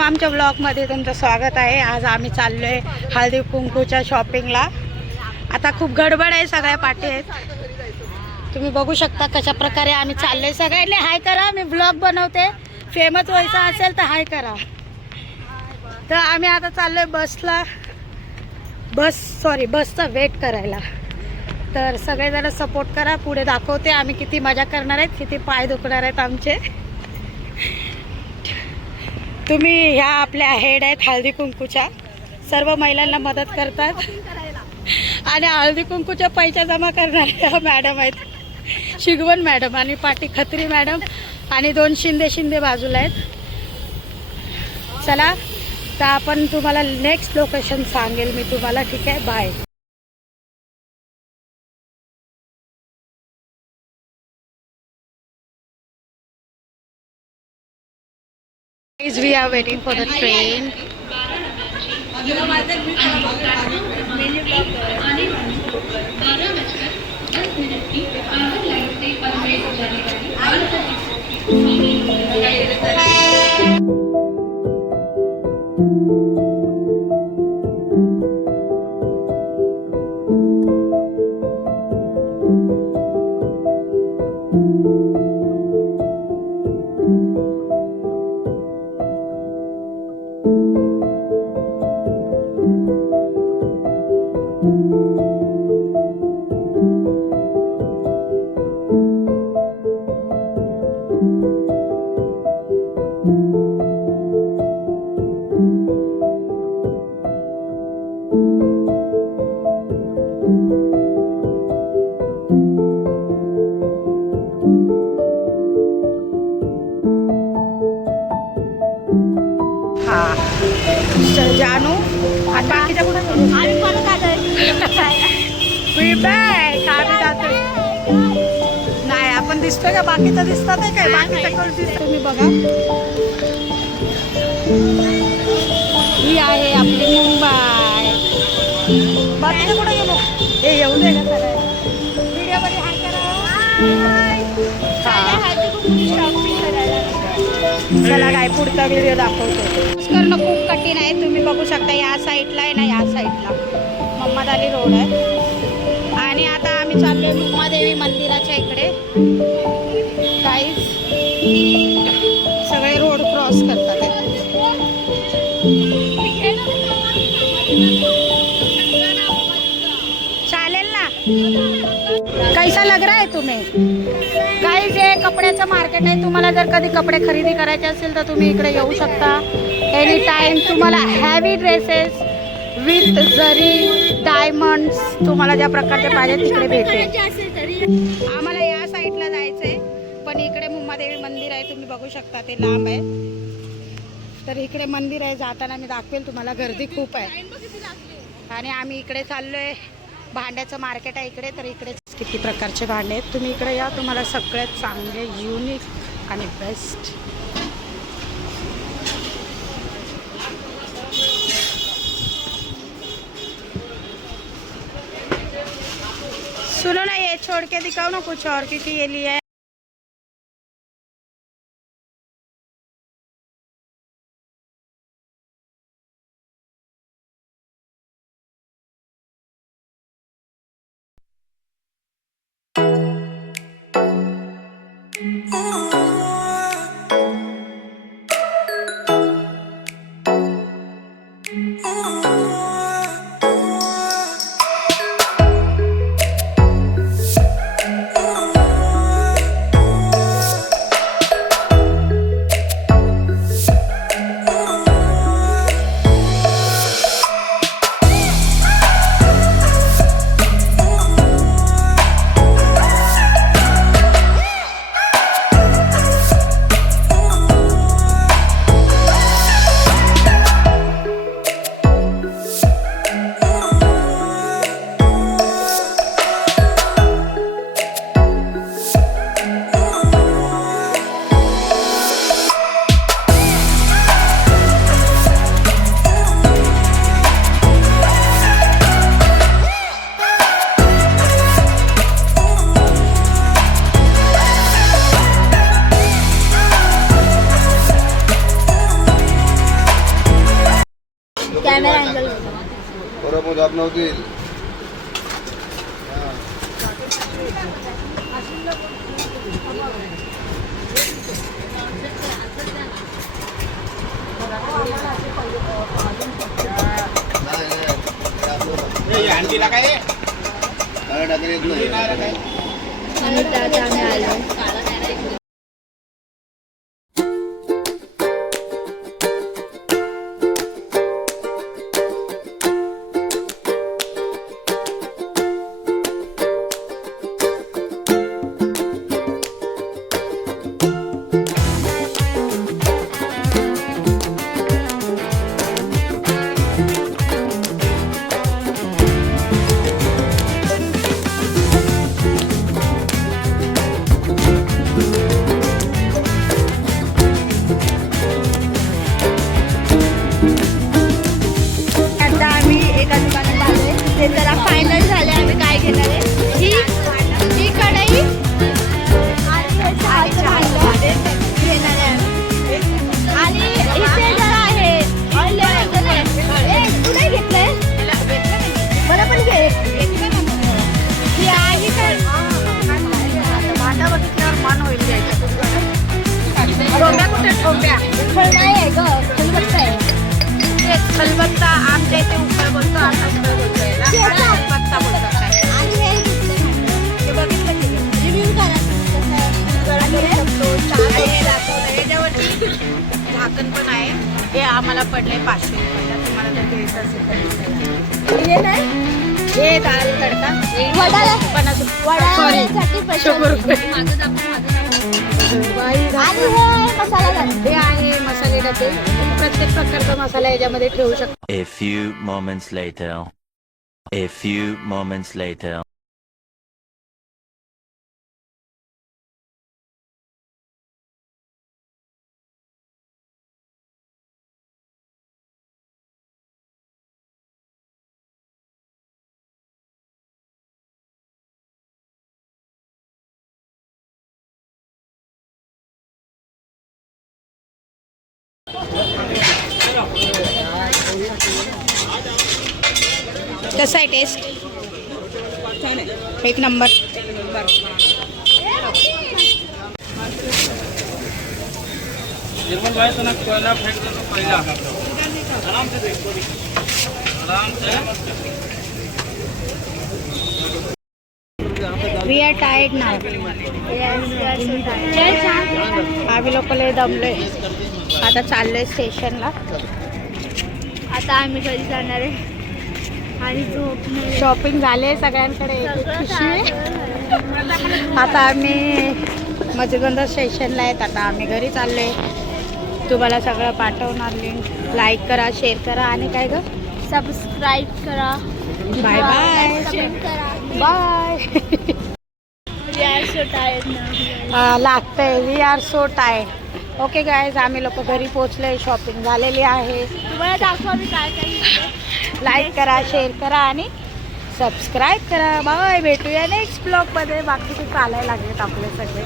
आमच्या ब्लॉगमध्ये तुमचं स्वागत आहे। आज आम्ही चाललोय हळदी कुंकूच्या शॉपिंगला। आता खूप गडबड आहे, सगळ्या पाठी आहेत, तुम्ही बघू शकता कशा प्रकारे आम्ही चाललोय। सगळ्यांनी हाय करा, मी ब्लॉग बनवते, फेमस व्हायचं असेल तर हाय करा। तर आम्ही आता चाललोय बसचा वेट करायला। तर सगळेजण सपोर्ट करा, पुढे दाखवते आम्ही किती मजा करणार आहेत, किती पाय दुखणार आहेत आमचे। तुम्ही ह्या आपल्या हेड आहेत हळदी कुंकूच्या, सर्व महिलांना मदत करतात आणि हळदी कुंकूच्या पैसा जमा करणाऱ्या मॅडम आहेत, शिगवण मॅडम आणि पाटी खत्री मॅडम आणि दोन शिंदे बाजूला आहेत। चला तर आपण तुम्हाला नेक्स्ट लोकेशन सांगेल मी तुम्हाला, ठीक आहे, bye. We are waiting for the train. जानू आणि बाकीच्या कुठे आम्ही परत आलोय। नाही आपण दिसतोय का? बाकीचं दिसतात आहे काय? बाकीचं कोण दिसतं तुम्ही बघा। ही आहे आपली मुंबई। बाकीचं कुठे गेलो? हे येऊ दे का सगळ्या व्हिडिओ मध्ये हाय करा। चला काय पुढचा व्हिडिओ दाखवतो। करणं खूप कठीण आहे, तुम्ही बघू शकता या साईडला आहे ना, या साईडला मोहम्मद अली रोड आहे आणि आता आम्ही चाललोय मुंबादेवी मंदिराच्या इकडे। गाईज सगळे रोड क्रॉस करतात, चालेल ना? कैसा लग रहा है तुम्हें? गाईज हे कपड्याचं मार्केट आहे, तुम्हाला जर कधी कपडे खरेदी करायचे असेल तर तुम्ही इकडे येऊ शकता एनी टाइम। तुम्हाला हॅवी ड्रेसेस विथ जरी डायमंड्स तुम्हाला ज्या प्रकारचे पाहिजे तिकडे भेटेल। आम्हाला या साईडला जायचंय पण इकडे मुंबादेवी मंदिर आहे, तुम्ही बघू शकता, ते लांब आहे। तर इकडे मंदिर आहे, जाताना मी दाखवेल तुम्हाला, गर्दी खूप आहे आणि आम्ही इकडे चाललोय। भांड्याचं मार्केट आहे इकडे, तर इकडे किती प्रकारचे भांडे आहेत, तुम्ही इकडे या, तुम्हाला सगळ्यात चांगले युनिक आणि बेस्ट। सुनो ना, ये छोड़ के दिखाओ ना कुछ और, क्योंकि ये लिया है। कॅमेरा अँगल बरोबर जात नव्हती. आणि त्यात आम्ही आलो. आता आम्ही एका दुकानात आलोय. ते जरा फायनल झाले. आम्ही काय घेणार आहे, ही कढई आणि हे चहाचं भांडं घेणार आहे आम्ही. आणि इथे जरा आहे ऑइल वगैरे. तू नाही घेतलंय? मला पण घे. ही आहे काय भांडा बघितल्यावर मन होईल द्यायचं. टोप्या कुठे टोप्या फळ नाही आहे ग, खलबत्ता आहे. खलबत्ता आमच्या इथे उकळ बोलतो, आता उकळ बोलतोय ना. खलबत्ता बोलतात काय. आणि हे घेतलं भांडं. ते बघितलं की रिव्ह्यू करा कसं आहे. आणि हे याच्यावरती झाकण पण आहे. हे आम्हाला पडले 500 रुपयाला. तुम्हाला जर घ्यायचं असेल तर हे नाही हे दाल तडका वडाला 50 वडासाठी रुपये 100 रुपये. आणि हे आहे मसाला घाल. हे आहे मसाले डबे. प्रत्येक प्रकारचा मसाला याच्यामध्ये ठेवू शकतो. A few moments later. A few moments later. कसं आहे टेस्ट? एक नंबर. निर्मल भाई तो ना कोयला फेंक दो तो कोयला आराम से देखो आराम से. वी आर टायर्ड नाव. आम्ही लोक लय दमलोय. आता चाललोय स्टेशनला. आता आम्ही घरी जाणार आहे आणि झोपणार. शॉपिंग झाले सगळ्यांकडे. एक एक पिशवी आहे. आता आम्ही मजगंध स्टेशनला आहेत. आता आम्ही घरी चाललोय. तुम्हाला सगळं पाठवणार लिंक. लाईक करा, शेअर करा आणि काय ग, सबस्क्राईब करा. Bye bye. कमेंट करा. बाय. लागतंय. We are so tired. Okay guys, आम्ही लोक घरी पोहोचलोय. शॉपिंग झालेली आहे. तुम्हाला दाखवा मी काय काय घेतलं. लाईक करा, शेअर करा आणि सबस्क्राईब करा. बाय. भेटूया नेक्स्ट ब्लॉगमध्ये. बाकीचे चालायला लागलेत आपले सगळे.